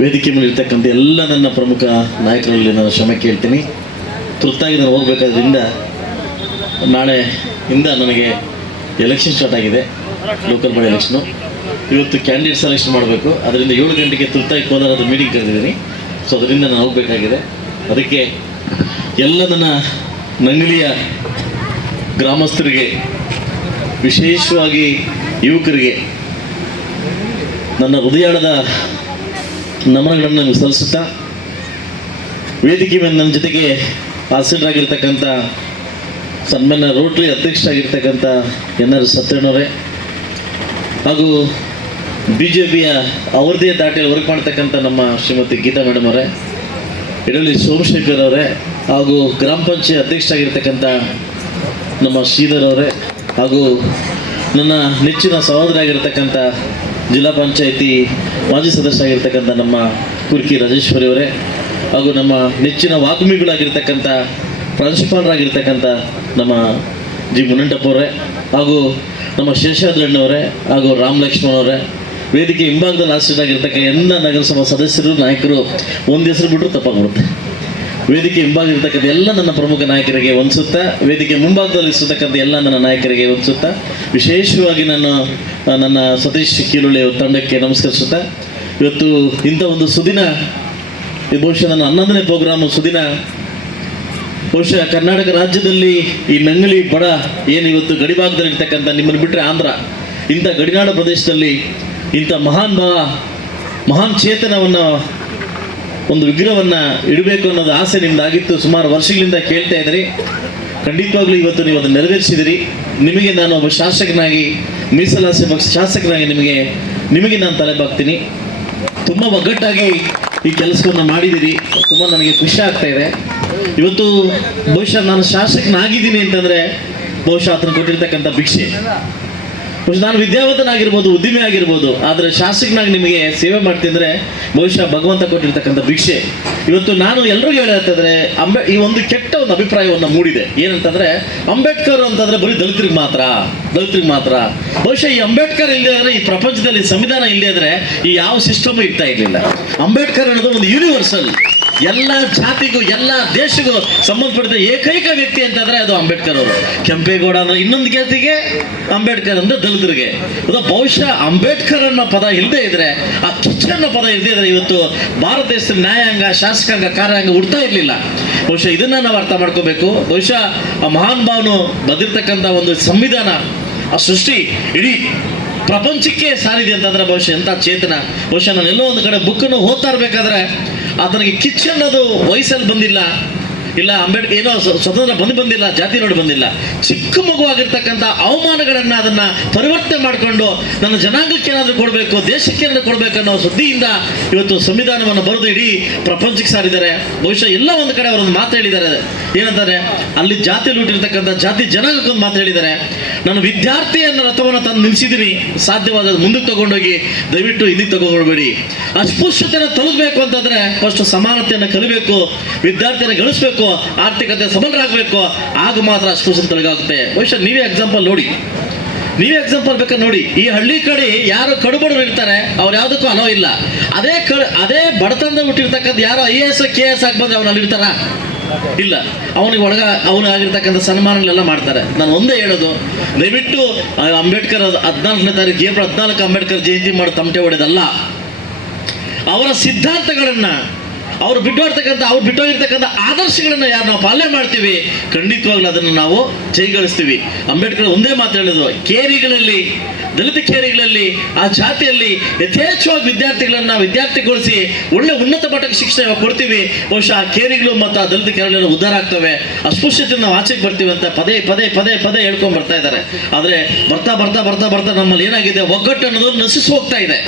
ವೇದಿಕೆ ಮೇಲೆ ಇರ್ತಕ್ಕಂಥ ಎಲ್ಲ ನನ್ನ ಪ್ರಮುಖ ನಾಯಕರಲ್ಲಿ ನಾನು ಕ್ಷಮೆ ಕೇಳ್ತೀನಿ. ತುರ್ತಾಗಿ ನಾನು ಹೋಗ್ಬೇಕಾದ್ರಿಂದ ನಾಳೆ ಇಂದ ನನಗೆ ಎಲೆಕ್ಷನ್ ಸ್ಟಾರ್ಟ್ ಆಗಿದೆ ಲೋಕಲ್ ಬಾಡಿ ಎಲೆಕ್ಷನು ಇವತ್ತು ಕ್ಯಾಂಡಿಡೇಟ್ ಸೆಲೆಕ್ಷನ್ ಮಾಡಬೇಕು. ಅದರಿಂದ ಏಳು ಗಂಟೆಗೆ ತುರ್ತಾಗಿ ಕೋಲಾರದ ಮೀಟಿಂಗ್ ಕರೆದಿದ್ದೀನಿ. ಸೊ ಅದರಿಂದ ನಾನು ಹೋಗಬೇಕಾಗಿದೆ. ಅದಕ್ಕೆ ಎಲ್ಲ ನನ್ನ ನಂಗಲಿಯ ಗ್ರಾಮಸ್ಥರಿಗೆ, ವಿಶೇಷವಾಗಿ ಯುವಕರಿಗೆ ನನ್ನ ಹೃದಯಾಳದ ನಮನಗಳನ್ನು ಸಲ್ಲಿಸುತ್ತಾ ವೇದಿಕೆ ಮೇಲೆ ನನ್ನ ಜೊತೆಗೆ ಆಸೀನರಾಗಿರ್ತಕ್ಕಂಥ ಸನ್ಮಾನ್ಯ ರೋಟ್ರಿ ಅಧ್ಯಕ್ಷರಾಗಿರ್ತಕ್ಕಂಥ ಎನ್ ಆರ್ ಸತ್ಯಣ್ಣವರೇ ಹಾಗೂ ಬಿ ಜೆ ಪಿಯ ಅವರದೇ ದಾಟಿಯಲ್ಲಿ ವರ್ಕ್ ಮಾಡ್ತಕ್ಕಂಥ ನಮ್ಮ ಶ್ರೀಮತಿ ಗೀತಾ ಮೇಡಮ್ ಅವರೇ ಇಡಲಿ ಸೋಮಶೇಖರ್ ಅವರೇ ಹಾಗೂ ಗ್ರಾಮ ಪಂಚಾಯತ್ ಅಧ್ಯಕ್ಷರಾಗಿರ್ತಕ್ಕಂಥ ನಮ್ಮ ಶ್ರೀಧರ್ ಅವರೇ ಹಾಗೂ ನನ್ನ ನೆಚ್ಚಿನ ಸಹೋದರಿಯಾಗಿರ್ತಕ್ಕಂಥ ಜಿಲ್ಲಾ ಪಂಚಾಯಿತಿ ಮಾಜಿ ಸದಸ್ಯರಾಗಿರ್ತಕ್ಕಂಥ ನಮ್ಮ ಕುರ್ಕಿ ರಾಜೇಶ್ವರಿ ಅವರೇ ಹಾಗೂ ನಮ್ಮ ನೆಚ್ಚಿನ ವಾಗ್ಮಿಗಳಾಗಿರ್ತಕ್ಕಂಥ ಪ್ರಾಂಶುಪಾಲರಾಗಿರ್ತಕ್ಕಂಥ ನಮ್ಮ ಜಿ ಮುನಂಟಪ್ಪ ಅವರೇ ಹಾಗೂ ನಮ್ಮ ಶೇಷಾದ್ರಣ್ಣವರೇ ಹಾಗೂ ರಾಮ್ ಲಕ್ಷ್ಮಣ್ ಅವರೇ, ವೇದಿಕೆ ಹಿಂಭಾಗದಲ್ಲಿ ಆಶ್ರಯರಾಗಿರ್ತಕ್ಕ ಎಲ್ಲ ನಗರಸಭಾ ಸದಸ್ಯರು, ನಾಯಕರು, ಒಂದು ಹೆಸರು ಬಿಟ್ಟರು ತಪ್ಪಾಗ್ಬಿಡುತ್ತೆ ವೇದಿಕೆ ಹಿಂಭಾಗ ಇರತಕ್ಕಂಥ ಎಲ್ಲ ನನ್ನ ಪ್ರಮುಖ ನಾಯಕರಿಗೆ ವಂದಿಸುತ್ತಾ ವೇದಿಕೆ ಮುಂಭಾಗದಲ್ಲಿ ಇರ್ತಕ್ಕಂಥ ಎಲ್ಲ ನನ್ನ ನಾಯಕರಿಗೆ ವಂದಿಸುತ್ತಾ ವಿಶೇಷವಾಗಿ ನಾನು ನನ್ನ ಸತೀಶ್ ಕೀರುಳ್ಳಿ ತಂಡಕ್ಕೆ ನಮಸ್ಕರಿಸುತ್ತಾ, ಇವತ್ತು ಇಂಥ ಒಂದು ಸುದಿನ ಬಹುಶಃ ನನ್ನ ಹನ್ನೊಂದನೇ ಪ್ರೋಗ್ರಾಮು ಸುದಿನ. ಬಹುಶಃ ಕರ್ನಾಟಕ ರಾಜ್ಯದಲ್ಲಿ ಈ ನಂಗಳಿ ಬಡ ಏನು ಇವತ್ತು ಗಡಿಭಾಗದಲ್ಲಿ ಇರ್ತಕ್ಕಂಥ ನಿಮ್ಮನ್ನು ಬಿಟ್ಟರೆ ಆಂಧ್ರ, ಇಂಥ ಗಡಿನಾಡ ಪ್ರದೇಶದಲ್ಲಿ ಇಂಥ ಮಹಾನ್ ಮಹಾನ್ ಚೇತನವನ್ನು ಒಂದು ವಿಗ್ರಹವನ್ನ ಇಡಬೇಕು ಅನ್ನೋದು ಆಸೆ ನಿಮ್ದಾಗಿತ್ತು. ಸುಮಾರು ವರ್ಷಗಳಿಂದ ಕೇಳ್ತಾ ಇದ್ರಿ. ಖಂಡಿತವಾಗ್ಲೂ ಇವತ್ತು ನೀವು ಅದನ್ನು ನೆರವೇರಿಸಿದಿರಿ. ನಿಮಗೆ ನಾನು ಒಬ್ಬ ಶಾಸಕನಾಗಿ ಮೀಸಲಾಸೆ ಪಕ್ಷ ಶಾಸಕನಾಗಿ ನಿಮಗೆ ನಿಮಗೆ ನಾನು ತಲೆ ಬಾಗ್ತೀನಿ. ತುಂಬ ಒಗ್ಗಟ್ಟಾಗಿ ಈ ಕೆಲಸವನ್ನು ಮಾಡಿದ್ದೀರಿ ತುಂಬ ನನಗೆ ಖುಷಿ ಆಗ್ತಾ ಇದೆ. ಇವತ್ತು ಬಹುಶಃ ನಾನು ಶಾಸಕನಾಗಿದ್ದೀನಿ ಅಂತಂದರೆ ಬಹುಶಃ ಅದನ್ನು ಕೊಟ್ಟಿರ್ತಕ್ಕಂಥ ಭಿಕ್ಷೆ. ನಾನು ವಿದ್ಯಾವಂತನಾಗಿರ್ಬೋದು, ಉದ್ದಿಮೆ ಆಗಿರ್ಬೋದು, ಆದರೆ ಶಾಸಕನಾಗಿ ನಿಮಗೆ ಸೇವೆ ಮಾಡ್ತಿದ್ರೆ ಬಹುಶಃ ಭಗವಂತ ಕೊಟ್ಟಿರ್ತಕ್ಕಂಥ ಭಿಕ್ಷೆ. ಇವತ್ತು ನಾನು ಎಲ್ರಿಗೂ ಹೇಳತ್ತಂದ್ರೆ ಅಂಬೆ, ಈ ಒಂದು ಕೆಟ್ಟ ಒಂದು ಅಭಿಪ್ರಾಯವನ್ನು ಮೂಡಿದೆ. ಏನಂತಂದ್ರೆ, ಅಂಬೇಡ್ಕರ್ ಅಂತಂದ್ರೆ ಬರೀ ದಲಿತರಿಗೆ ಮಾತ್ರ ದಲಿತರಿಗೆ ಮಾತ್ರ. ಬಹುಶಃ ಈ ಅಂಬೇಡ್ಕರ್ ಇಲ್ಲದೆ ಇದ್ರೆ, ಈ ಪ್ರಪಂಚದಲ್ಲಿ ಸಂವಿಧಾನ ಇಲ್ಲದೆ ಇದ್ರೆ ಈ ಯಾವ ಸಿಸ್ಟಮ್ ಇರ್ತಾ ಇರಲಿಲ್ಲ. ಅಂಬೇಡ್ಕರ್ ಅನ್ನೋದು ಒಂದು ಯೂನಿವರ್ಸಲ್ ಎಲ್ಲ ಜಾತಿಗೂ, ಎಲ್ಲ ದೇಶಗೂ ಸಂಬಂಧಪಟ್ಟ ಏಕೈಕ ವ್ಯಕ್ತಿ ಅಂತಂದ್ರೆ ಅದು ಅಂಬೇಡ್ಕರ್ ಅವರು. ಕೆಂಪೇಗೌಡ ಅಂದ್ರೆ ಇನ್ನೊಂದು ಜಾತಿಗೆ ಅಂಬೇಡ್ಕರ್ ಅಂದ್ರೆ ದಲಿತರಿಗೆ. ಅದು ಬಹುಶಃ ಅಂಬೇಡ್ಕರ್ ಅನ್ನೋ ಪದ ಇಲ್ಲದೆ ಇದ್ರೆ, ಆ ಕಿಚ್ಚ ಅನ್ನೋ ಪದ ಇಲ್ಲದೆ ಇದ್ರೆ ಇವತ್ತು ಭಾರತ ದೇಶದ ನ್ಯಾಯಾಂಗ, ಶಾಸಕಾಂಗ, ಕಾರ್ಯಾಂಗ ಹುಡ್ತಾ ಇರಲಿಲ್ಲ. ಬಹುಶಃ ಇದನ್ನ ನಾವು ಅರ್ಥ ಮಾಡ್ಕೋಬೇಕು. ಬಹುಶಃ ಆ ಮಹಾನ್ ಭಾವನು ಬದಿರ್ತಕ್ಕಂಥ ಒಂದು ಸಂವಿಧಾನ, ಆ ಸೃಷ್ಟಿ ಇಡೀ ಪ್ರಪಂಚಕ್ಕೆ ಸಾರಿದೆ ಅಂತಂದ್ರೆ ಬಹುಶಃ ಎಂಥ ಚೇತನ. ಬಹುಶಃ ನಾನು ಎಲ್ಲೋ ಒಂದು ಕಡೆ ಬುಕ್ಕನ್ನು ಓದ್ತಾ ಇರ್ಬೇಕಾದ್ರೆ ಆತನಿಗೆ ಕಿಚ್ಚ ಅನ್ನೋದು ವಯಸ್ಸಲ್ಲಿ ಬಂದಿಲ್ಲ. ಇಲ್ಲ ಅಂಬೇಡ್ಕರ್ ಏನೋ ಸ್ವ- ಸ್ವತಂತ್ರ ಬಂದು ಬಂದಿಲ್ಲ, ಜಾತಿ ನೋಡಿ ಬಂದಿಲ್ಲ. ಚಿಕ್ಕ ಮಗುವಾಗಿರ್ತಕ್ಕಂಥ ಅವಮಾನಗಳನ್ನು ಅದನ್ನ ಪರಿವರ್ತನೆ ಮಾಡಿಕೊಂಡು ನನ್ನ ಜನಾಂಗಕ್ಕೆ ಏನಾದರೂ ಕೊಡಬೇಕು, ದೇಶಕ್ಕೆ ಏನಾದರೂ ಕೊಡಬೇಕು ಅನ್ನೋ ಸುದ್ದಿಯಿಂದ ಇವತ್ತು ಸಂವಿಧಾನವನ್ನು ಬರೆದು ಇಡೀ ಪ್ರಪಂಚಕ್ಕೆ ಸಾರಿದ್ದಾರೆ. ಬಹುಶಃ ಎಲ್ಲ ಒಂದು ಕಡೆ ಅವರೊಂದು ಮಾತು ಹೇಳಿದ್ದಾರೆ. ಏನಂತಾರೆ? ಅಲ್ಲಿ ಜಾತಿ ಲೂಟಿರ್ತಕ್ಕಂಥ ಜಾತಿ ಜನಾಂಗಕ್ಕೊಂದು ಮಾತು ಹೇಳಿದ್ದಾರೆ. ನಾನು ವಿದ್ಯಾರ್ಥಿ ಅನ್ನೋ ರಥವನ್ನು ತಂದು ನಿಲ್ಲಿಸಿದ್ದೀನಿ. ಸಾಧ್ಯವಾದ ಮುಂದಕ್ಕೆ ತಗೊಂಡೋಗಿ ದಯವಿಟ್ಟು ಇಲ್ಲಿ ತಗೊಂಡ್ಬೇಡಿ. ಅಸ್ಪೃಶ್ಯತೆಯನ್ನು ತೊಲಗಬೇಕು ಅಂತಂದ್ರೆ ಫಸ್ಟ್ ಸಮಾನತೆಯನ್ನು ಕಲಿಬೇಕು, ವಿದ್ಯಾರ್ಥಿಯನ್ನು ಗಳಿಸ್ಬೇಕು. ಆರ್ಥಿಕತೆ ಸಬಲರಾಗಬೇಕು, ಆಗ ಮಾತ್ರ ಅಸ್ಪೃಶ್ಯತೆ ತೊಲಗಾಗುತ್ತೆ ಬಹುಶಃ ನೀವೇ ಎಕ್ಸಾಂಪಲ್ ನೋಡಿ. ನೀವೇ ಎಕ್ಸಾಂಪಲ್ ಬೇಕಾದ್ರೆ ನೋಡಿ. ಈ ಹಳ್ಳಿ ಕಡೆ ಯಾರು ಕಡುಬಡವರು ಇರ್ತಾರೆ, ಅವ್ರು ಯಾವುದಕ್ಕೂ ಅನೋ ಇಲ್ಲ. ಅದೇ ಕ, ಅದೇ ಬಡತನದ ಹುಟ್ಟಿರ್ತಕ್ಕಂಥ ಯಾರೋ I A S K S ಆಗಿ ಬಂದ್ರೆ ಅವ್ನು ಇರ್ತಾರ? ಇಲ್ಲ. ಅವನಿಗೆ ಒಳಗ, ಅವನು ಆಗಿರ್ತಕ್ಕಂಥ ಸನ್ಮಾನಗಳೆಲ್ಲ ಮಾಡ್ತಾರೆ. ನಾನು ಒಂದೇ ಹೇಳೋದು, ದಯವಿಟ್ಟು ಅಂಬೇಡ್ಕರ್ ಹದಿನಾಲ್ಕನೇ ತಾರೀಕು ಏಪ್ರಿಲ್ ಹದಿನಾಲ್ಕು ಅಂಬೇಡ್ಕರ್ ಜಯಂತಿ ಮಾಡಿ ತಮಟೆ ಹೊಡೆದಲ್ಲ ಅವರ ಸಿದ್ಧಾಂತಗಳನ್ನ ಅವ್ರು ಬಿಟ್ಟೋರ್ತಕ್ಕಂಥ ಅವ್ರು ಬಿಟ್ಟೋಗಿರ್ತಕ್ಕಂಥ ಆದರ್ಶಗಳನ್ನ ಯಾರು ನಾವು ಪಾಲನೆ ಮಾಡ್ತೀವಿ, ಖಂಡಿತವಾಗ್ಲೂ ಅದನ್ನು ನಾವು ಜೈಗಳಿಸ್ತೀವಿ ಅಂಬೇಡ್ಕರ್ ಒಂದೇ ಮಾತು ಹೇಳಿದ್ರು, ಕೇರಿಗಳಲ್ಲಿ, ದಲಿತ ಕೇರಿಗಳಲ್ಲಿ, ಆ ಜಾತಿಯಲ್ಲಿ ಯಥೇಚ್ಛವಾಗಿ ವಿದ್ಯಾರ್ಥಿಗಳನ್ನ ವಿದ್ಯಾರ್ಥಿಗೊಳಿಸಿ ಒಳ್ಳೆ ಉನ್ನತ ಮಟ್ಟಕ್ಕೆ ಶಿಕ್ಷಣ ಕೊಡ್ತೀವಿ. ಬಹುಶಃ ಆ ಕೇರಿಗಳು ಮತ್ತು ಆ ದಲಿತ ಕೇರಳೆಲ್ಲ ಉದ್ಧಾರ ಆಗ್ತವೆ. ಅಸ್ಪೃಶ್ಯತೆ ನಾವು ಆಚೆಗೆ ಬರ್ತೀವಿ ಅಂತ ಪದೇ ಪದೇ ಪದೇ ಪದೇ ಹೇಳ್ಕೊಂಡ್ ಬರ್ತಾ ಇದ್ದಾರೆ. ಆದರೆ ಬರ್ತಾ ಬರ್ತಾ ಬರ್ತಾ ಬರ್ತಾ ನಮ್ಮಲ್ಲಿ ಏನಾಗಿದೆ? ಒಗ್ಗಟ್ಟು ಅನ್ನೋದು ನಶಿಸಿ ಹೋಗ್ತಾ ಇದೆ.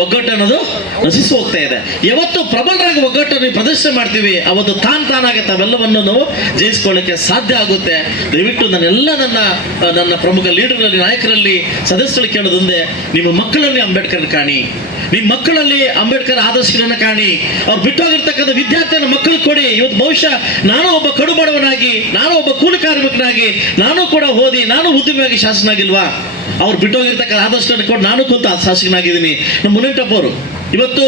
ಒಗ್ಗಟ್ಟು ಅನ್ನೋದು ನಶಿಸಿ ಹೋಗ್ತಾ ಇದೆ. ಯಾವತ್ತು ಪ್ರಬಲರಾಗಿ ಒಗ್ಗಟ್ಟನ್ನು ಪ್ರದರ್ಶನ ಮಾಡ್ತೀವಿ ಅವತ್ತು ತಾನ್ ತಾನಾಗಿ ತಾವೆಲ್ಲವನ್ನು ನಾವು ಜಯಿಸ್ಕೊಳ್ಳಕ್ಕೆ ಸಾಧ್ಯ ಆಗುತ್ತೆ. ದಯವಿಟ್ಟು ನನ್ನೆಲ್ಲ ನನ್ನ ನನ್ನ ಪ್ರಮುಖ ಲೀಡರ್ಗಳಲ್ಲಿ, ನಾಯಕರಲ್ಲಿ ಸದಸ್ಯರು ಕೇಳೋದೊಂದೇ, ನಿಮ್ಮ ಮಕ್ಕಳಲ್ಲಿ ಅಂಬೇಡ್ಕರ್ ಕಾಣಿ. ನಿಮ್ಮ ಮಕ್ಕಳಲ್ಲಿ ಅಂಬೇಡ್ಕರ್ ಆದರ್ಶಗಳನ್ನ ಕಾಣಿ. ಅವ್ರು ಬಿಟ್ಟೋಗಿರ್ತಕ್ಕಂಥ ವಿದ್ಯಾರ್ಥಿಯನ್ನು ಮಕ್ಕಳಿಗೆ ಕೊಡಿ. ಇವತ್ತು ಬಹುಶಃ ನಾನು ಒಬ್ಬ ಕಡುಬಡವನಾಗಿ, ನಾನು ಒಬ್ಬ ಕೂಲಿ ಕಾರ್ಮಿಕನಾಗಿ, ನಾನು ಕೂಡ ಓದಿ, ನಾನು ಉದ್ಯಮಿಯಾಗಿ ಶಾಸಕನಾಗಿಲ್ವಾ ಅವ್ರು ಬಿಟ್ಟೋಗಿರ್ತಕ್ಕಂಥ ಆದರ್ಶಗಳನ್ನು ಕೊಟ್ಟು ನಾನು ಕೂತ ಶಾಸಕನಾಗಿದ್ದೀನಿ. ನಮ್ಮ ಮುನೇಟಪ್ಪ ಅವರು. ಇವತ್ತು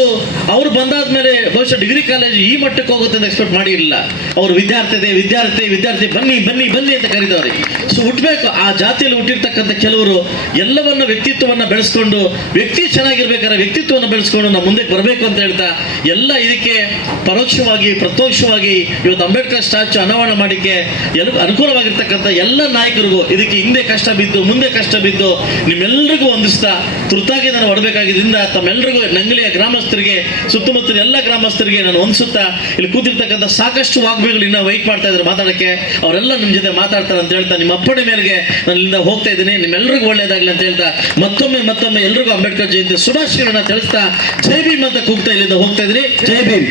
ಅವ್ರು ಬಂದಾದ್ಮೇಲೆ ಬಹುಶಃ ಡಿಗ್ರಿ ಕಾಲೇಜ್ ಈ ಮಟ್ಟಕ್ಕೆ ಹೋಗುತ್ತೆ ಅಂತ ಎಕ್ಸ್ಪೆಕ್ಟ್ ಮಾಡಿರಲಿಲ್ಲ. ಅವರು ವಿದ್ಯಾರ್ಥಿ ವಿದ್ಯಾರ್ಥಿ ವಿದ್ಯಾರ್ಥಿ ಬನ್ನಿ ಬನ್ನಿ ಬನ್ನಿ ಅಂತ ಕರೀದವ್ರಿ ಸೊ ಹುಟ್ಟಬೇಕು ಆ ಜಾತಿಯಲ್ಲಿ ಹುಟ್ಟಿರ್ತಕ್ಕಂಥ ಕೆಲವರು ಎಲ್ಲವನ್ನ ವ್ಯಕ್ತಿತ್ವವನ್ನು ಬೆಳೆಸ್ಕೊಂಡು, ವ್ಯಕ್ತಿ ಚೆನ್ನಾಗಿರ್ಬೇಕಾದ್ರೆ ವ್ಯಕ್ತಿತ್ವವನ್ನು ಬೆಳೆಸ್ಕೊಂಡು ನಾವು ಮುಂದೆ ಬರಬೇಕು ಅಂತ ಹೇಳ್ತಾ, ಎಲ್ಲ ಇದಕ್ಕೆ ಪರೋಕ್ಷವಾಗಿ, ಪ್ರತ್ಯಕ್ಷವಾಗಿ ಇವತ್ತು ಅಂಬೇಡ್ಕರ್ ಸ್ಟ್ಯಾಚು ಅನಾವರಣ ಮಾಡಿಕೆ ಎಲ್ಲ ಅನುಕೂಲವಾಗಿರ್ತಕ್ಕಂಥ ಎಲ್ಲ ನಾಯಕರಿಗೂ ಇದಕ್ಕೆ ಹಿಂದೆ ಕಷ್ಟ ಬಿದ್ದು, ಮುಂದೆ ಕಷ್ಟ ಬಿದ್ದು ನಿಮ್ಮೆಲ್ಲರಿಗೂ ಹೊಂದಿಸ್ತಾ ತುರ್ತಾಗಿ ನಾನು ಹೊಡಬೇಕಾಗಿದ್ದರಿಂದ ತಮ್ಮೆಲ್ಲರಿಗೂ ನಂಗಲಿಯ ಗ್ರಾಮಸ್ಥರಿಗೆ, ಸುತ್ತಮುತ್ತಲಿನ ಎಲ್ಲ ಗ್ರಾಮಸ್ಥರಿಗೆ ನಾನು ಹೊಂದಿಸುತ್ತಾ ಇಲ್ಲಿ ಕೂತಿರ್ತಕ್ಕಂಥ ಸಾಕಷ್ಟು ವಾಗ್ಭಿಗಳು ಇನ್ನ ವೈಟ್ ಮಾಡ್ತಾ ಇದ್ದಾರೆ ಮಾತಾಡಕ್ಕೆ. ಅವರೆಲ್ಲ ನಿಮ್ಮ ಜೊತೆ ಮಾತಾಡ್ತಾರೆ ಅಂತ ಹೇಳ್ತಾ, ನಿಮ್ಮ ಅಪ್ಪಣೆ ಮೇಲೆ ನಾನು ಇಲ್ಲಿಂದ ಹೋಗ್ತಾ ಇದ್ದೀನಿ. ನಿಮ್ಮೆಲ್ಲರಿಗೂ ಒಳ್ಳೇದಾಗಲಿ ಅಂತ ಹೇಳ್ತಾ, ಮತ್ತೊಮ್ಮೆ ಮತ್ತೊಮ್ಮೆ ಎಲ್ರಿಗೂ ಅಂಬೇಡ್ಕರ್ ಜಯಂತಿ ಶುಭಾಶಯಗಳನ್ನ ತಿಳಿಸ್ತಾ, ಜೈ ಭೀಮ್ ಅಂತ ಕೂಗ್ತಾ ಇಲ್ಲಿಂದ ಹೋಗ್ತಾ ಇದ್ದೀನಿ. ಜೈ ಭೀಮ್.